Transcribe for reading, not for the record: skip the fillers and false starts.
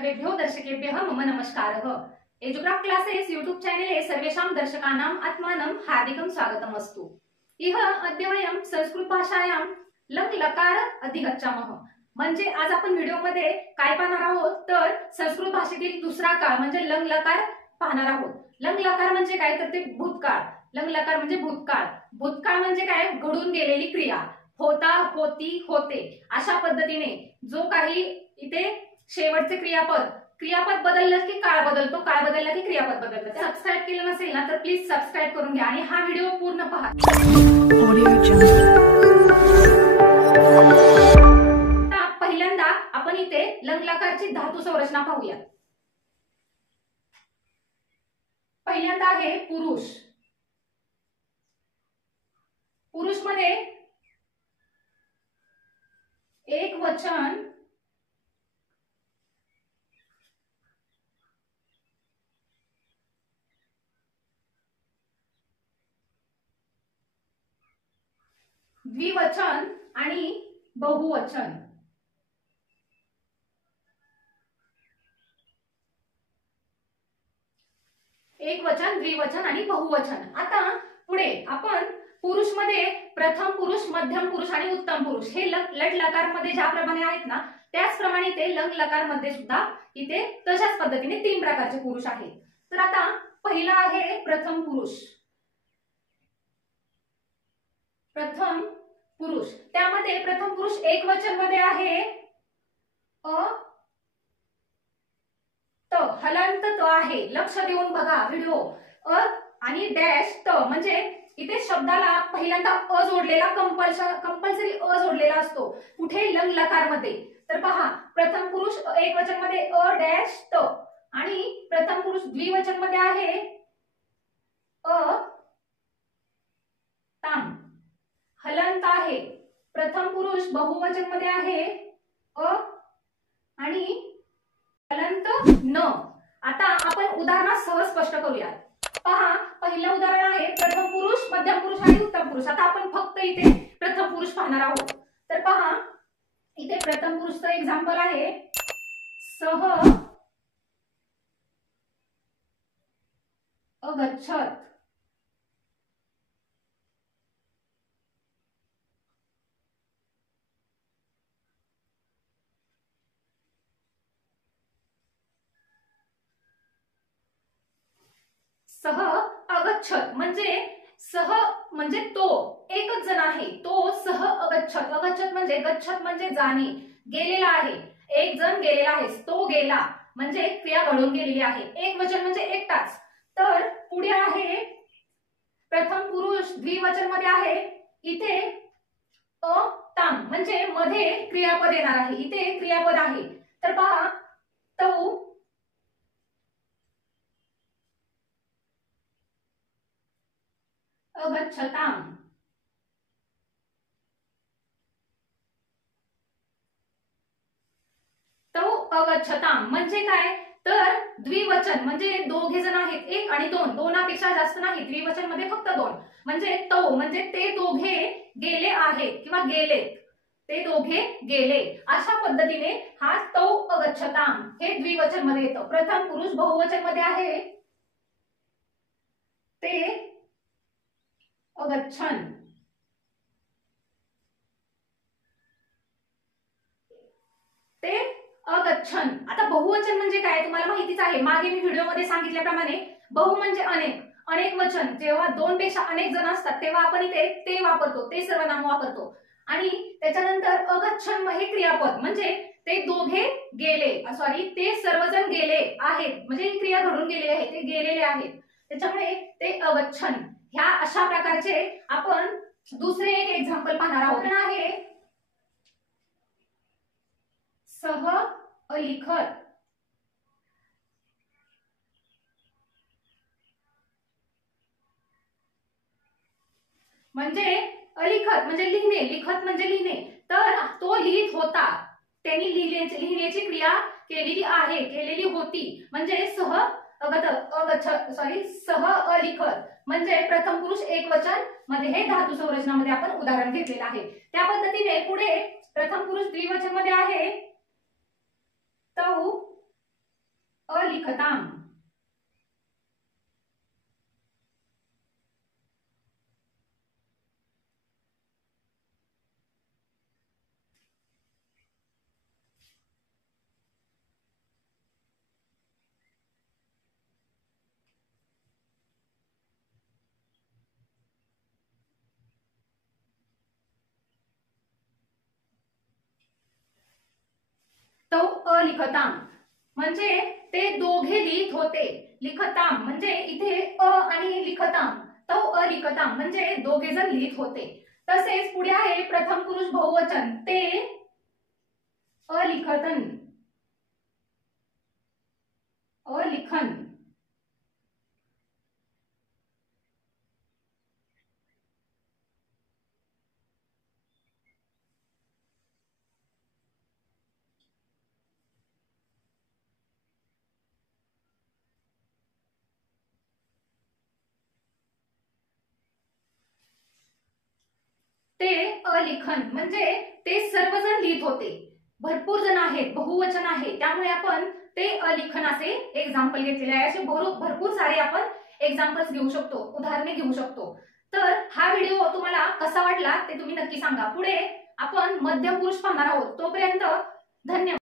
सर्वेभ्यो दर्शकेभ्यः मम नमस्कारः। एजुक्राफ्ट classes YouTube चैनले सर्वेषां दर्शकानाम् आत्मानं हार्दिकं स्वागतमस्तु। इह अद्य वयं संस्कृत भाषायां लंग लकार अधिगच्छामः। म्हणजे आज आपण व्हिडिओमध्ये काय पाहणार आहोत तर संस्कृत भाषेतील दुसरा काळ म्हणजे लंग लकार पाहणार आहोत। लंग लकार म्हणजे काय तर ते भूतकाळ। लंग लकार म्हणजे भूतकाळ। भूतकाळ म्हणजे काय घडून गेलेली क्रिया, होता, होती, होते अशा पद्धतीने जो काही इथे शेवटचे क्रियापद बदललं की काळ बदलतो, काळ बदलला की क्रियापद बदलतं। सबस्क्राइब केलं नसेल ना तर प्लीज सबस्क्राइब करून घ्या आणि हा व्हिडिओ पूर्ण पहा। पहिल्यांदा आपण इथे लंग लकारची धातू संरचना पाहूया। पहिल्यांदा आहे पुरुष। पुरुष मध्ये एक वचन, द्विवचन आणि बहुवचन। एक वचन, द्विवचन आणि बहुवचन। आता पुढे आपण पुरुष मध्ये प्रथम पुरुष, मध्यम पुरुष आणि उत्तम पुरुष हे लट लकार मध्ये ज्याप्रमाणे आहेत ना त्याचप्रमाणे इथे लंग लकार मध्ये सुद्धा इथे तशाच पद्धतीने तीन प्रकारचे पुरुष आहेत। तर आता पहिला आहे प्रथम पुरुष। प्रथम पुरुष त्यामध्ये प्रथम पुरुष एक वचन मध्ये आहे अ त, हलंत त आहे। लक्ष देऊन बघा व्हिडिओ। अ आणि डॅश त म्हणजे इथे शब्दाला पहिल्यांदा अ जोडलेला कंपल्सरी अ जोडलेला असतो कुठे लंग लकार मध्ये। तर पहा प्रथम पुरुष एक वचन मध्ये अ डॅश त आणि प्रथम पुरुष द्विवचन मध्ये आहे अ ताम, हलंत आहे। प्रथम पुरुष बहुवचन मध्ये आहे अ आणि हलंत न। आता आपण उदाहरणासह स्पष्ट करूया। पहा पहिलं उदाहरण आहे प्रथम पुरुष, मध्यम पुरुष आणि उत्तम पुरुष। आता आपण फक्त इथे प्रथम पुरुष पाहणार आहोत। तर पहा इथे प्रथम पुरुषचं एक्झाम्पल आहे सह अगच्छत। सह अगच्छत म्हणजे सह म्हणजे तो, एकच जण आहे तो सह अगच्छत। अगच्छत म्हणजे गच्छत म्हणजे जाणे, गेलेला आहे, एक जण गेलेला आहे, तो गेला म्हणजे क्रिया घडून गेलेली आहे। एक वचन म्हणजे एकटाच। तर पुढे आहे प्रथम पुरुष द्विवचन मध्ये आहे इथे अ ताम म्हणजे मध्ये क्रियापद येणार आहे, इथे क्रियापद आहे। तर पहा तौ अगच्छताम। तौ अगच्छताम म्हणजे काय तर द्विवचन म्हणजे दोघे जण आहेत, एक आणि दोन, दोनापेक्षा जास्त नाही। द्विवचन मध्ये फक्त दोन म्हणजे तौ म्हणजे ते दोघे गेले आहेत किंवा गेलेत, ते दोघे गेले अशा पद्धतीने हा तौ अगच्छताम हे द्विवचन मध्ये येतं। प्रथम पुरुष बहुवचन मध्ये आहे ते अगच्छन। ते अगच्छन। आता बहुवचन म्हणजे काय तुम्हाला माहितीच आहे, मागे मी व्हिडिओ मध्ये सांगितल्याप्रमाणे बहु म्हणजे अनेक, अनेक वचन जेव्हा दोन पेक्षा अनेक जण असतात तेव्हा आपण इथे ते वापरतो, ते सर्वनाम वापरतो। आणि त्याच्यानंतर अगच्छन हे क्रियापद म्हणजे ते दोघे गेले, सॉरी ते सर्वजण गेले आहेत म्हणजे ही क्रिया घडून गेलेली आहे, ते गेलेले आहेत, त्याच्यामुळे ते अगच्छन। ह्या अशा प्रकारचे आपण दुसरे एक एक्झाम्पल पाहणार आहोत आहे सह अलिखत। म्हणजे अलिखत म्हणजे लिहिणे, लिखत म्हणजे लिहिणे। तर तो लिहित होता, त्यांनी लिहिण्याची क्रिया केलेली आहे, केलेली होती म्हणजे सह सह अलिखत म्हणजे प्रथम पुरुष एक वचन मध्ये हे धातू संरचनामध्ये आपण उदाहरण घेतलेलं आहे। त्या पद्धतीने पुढे प्रथम पुरुष द्विवचन मध्ये आहे तौ अलिखताम. तौ अलिखताम म्हणजे ते दोघे लिहित होते. लिखताम म्हणजे इथे अ आणि लिखताम, तौ अलिखताम म्हणजे दोघे जण लिहित होते. तसेच पुढे आहे प्रथम पुरुष बहुवचन, ते अलिखतन. अलिखन. ते अलिखन म्हणजे ते सर्वजण लिहित होते. भरपूर जण आहेत, बहुवचन आहे, त्यामुळे आपण ते अलिखन असे एक्झाम्पल घेतलेले आहे. असे भरपूर सारे आपण एक्झाम्पल्स घेऊ शकतो, उदाहरणे घेऊ शकतो. तर हा व्हिडिओ तुम्हाला कसा वाटला ते तुम्ही नक्की सांगा. पुढे आपण मध्यम पुरुष पाहणार आहोत. तोपर्यंत धन्यवाद.